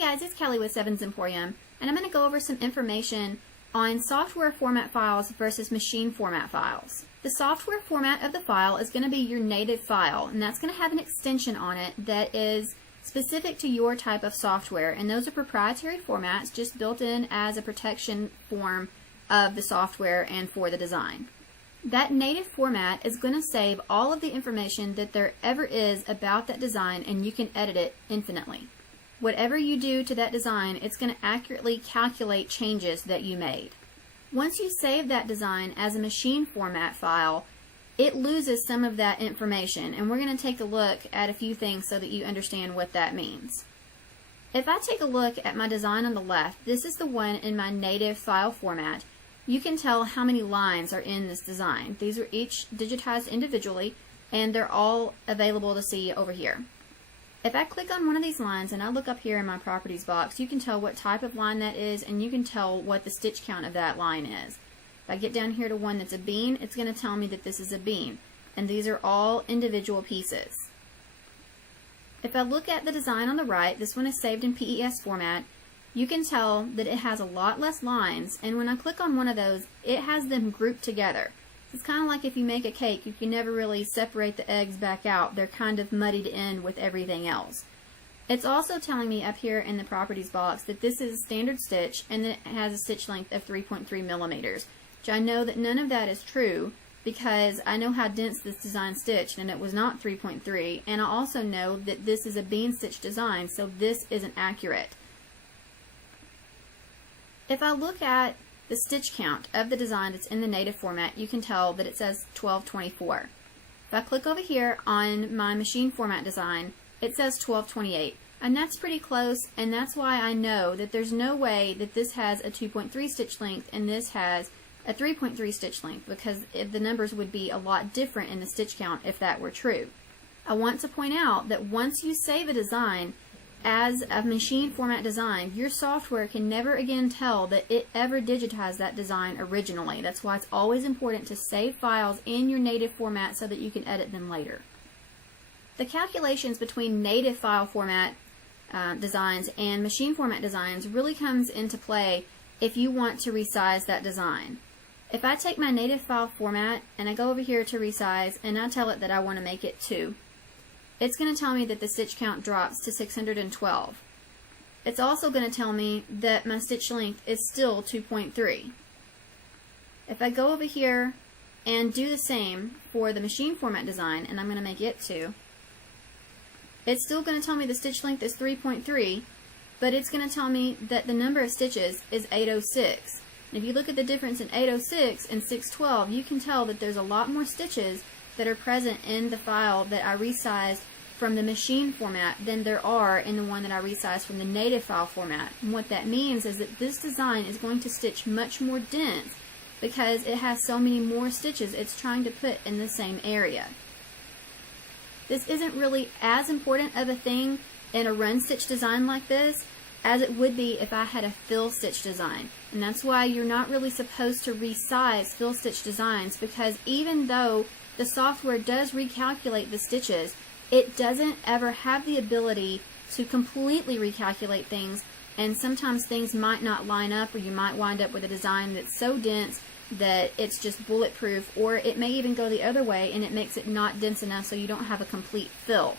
guys, it's Kelly with Sevens Emporium, and I'm going to go over some information on software format files versus machine format files. The software format of the file is going to be your native file, and that's going to have an extension on it that is specific to your type of software, and those are proprietary formats just built in as a protection form of the software and for the design. That native format is going to save all of the information that there ever is about that design, and you can edit it infinitely. Whatever you do to that design, it's going to accurately calculate changes that you made. Once you save that design as a machine format file, it loses some of that information, and we're going to take a look at a few things so that you understand what that means. If I take a look at my design on the left, this is the one in my native file format. You can tell how many lines are in this design. These are each digitized individually, and they're all available to see over here. If I click on one of these lines and I look up here in my properties box, you can tell what type of line that is, and you can tell what the stitch count of that line is. If I get down here to one that's a bean, it's going to tell me that this is a bean, and these are all individual pieces. If I look at the design on the right, this one is saved in PES format, you can tell that it has a lot less lines, and when I click on one of those, it has them grouped together. It's kind of like if you make a cake, you can never really separate the eggs back out. They're kind of muddied in with everything else. It's also telling me up here in the properties box that this is a standard stitch and that it has a stitch length of 3.3 millimeters, which I know that none of that is true because I know how dense this design stitched and it was not 3.3, and I also know that this is a bean stitch design, so this isn't accurate. If I look at the stitch count of the design that's in the native format, you can tell that it says 1224. If I click over here on my machine format design, it says 1228, and that's pretty close, and that's why I know that there's no way that this has a 2.3 stitch length and this has a 3.3 stitch length, because the numbers would be a lot different in the stitch count if that were true. I want to point out that once you save a design as a machine format design, your software can never again tell that it ever digitized that design originally. That's why it's always important to save files in your native format so that you can edit them later. The calculations between native file format designs and machine format designs really comes into play if you want to resize that design. If I take my native file format and I go over here to resize and I tell it that I want to make it 2, it's going to tell me that the stitch count drops to 612. It's also going to tell me that my stitch length is still 2.3. If I go over here and do the same for the machine format design, and I'm going to make it 2, it's still going to tell me the stitch length is 3.3, but it's going to tell me that the number of stitches is 806. And if you look at the difference in 806 and 612, you can tell that there's a lot more stitches that are present in the file that I resized from the machine format than there are in the one that I resized from the native file format. And what that means is that this design is going to stitch much more dense because it has so many more stitches it's trying to put in the same area. This isn't really as important of a thing in a run stitch design like this as it would be if I had a fill stitch design. And that's why you're not really supposed to resize fill stitch designs, because even though the software does recalculate the stitches, it doesn't ever have the ability to completely recalculate things, and sometimes things might not line up, or you might wind up with a design that's so dense that it's just bulletproof, or it may even go the other way and it makes it not dense enough so you don't have a complete fill.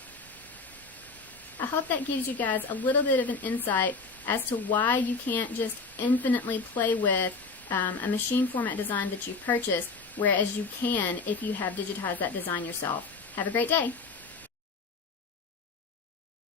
I hope that gives you guys a little bit of an insight as to why you can't just infinitely play with a machine format design that you purchased, whereas you can if you have digitized that design yourself. Have a great day.